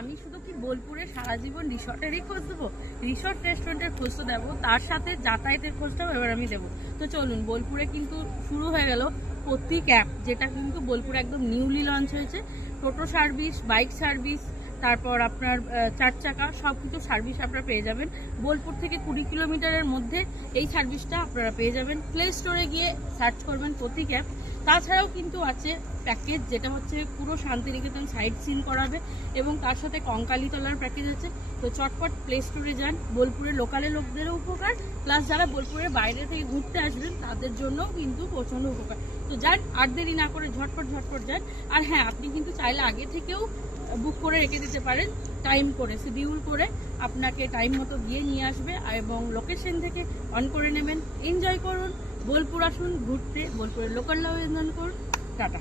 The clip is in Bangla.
আমি শুধু কি বোলপুরে সারা জীবন রিসর্টেরই খোঁজ দেবো? রিসর্ট রেস্টুরেন্টের খোঁজ তো দেবো, তার সাথে যাতায়াতের খোঁজটাও এবার আমি দেবো। তো চলুন, বোলপুরে কিন্তু শুরু হয়ে গেল প্রতীক অ্যাপ যেটা কিন্তু বোলপুরে একদম নিউলি লঞ্চ হয়েছে। টোটো সার্ভিস বাইক সার্ভিস তারপর আপনার চার চাকা সব কিছু সার্ভিস আপনারা পেয়ে যাবেন। বোলপুর থেকে কুড়ি কিলোমিটারের মধ্যে এই সার্ভিসটা আপনারা পেয়ে যাবেন। প্লে স্টোরে গিয়ে সার্চ করবেন প্রতীক অ্যাপ তাছাড়াও কিন্তু আছে প্যাকেজ যেটা হচ্ছে পুরো শান্তিনিকেতন সাইট সিন করাবে এবং তার সাথে কঙ্কালিতলার প্যাকেজ আছে। তো চটপট প্লে স্টোরে যান। বোলপুরের লোকালের লোকদেরও উপকার প্লাস যারা বোলপুরের বাইরে থেকে ঘুরতে আসবেন, তাদের জন্যও কিন্তু প্রচণ্ড উপকার। তো যান, আর দেরি না করে ঝটপট ঝটপট যান। আর হ্যাঁ আপনি কিন্তু চাইলে আগে থেকেও বুক করে রেখে দিতে পারেন টাইম করে শিডিউল করে আপনাকে টাইম মতো গিয়ে নিয়ে আসবে এবং লোকেশন থেকে অন করে নেবেন। এনজয় করুন, বোলপুর আসুন, ঘুরতে, বোলপুরের লোকাল লাভ এনজয় করুন। টাটা।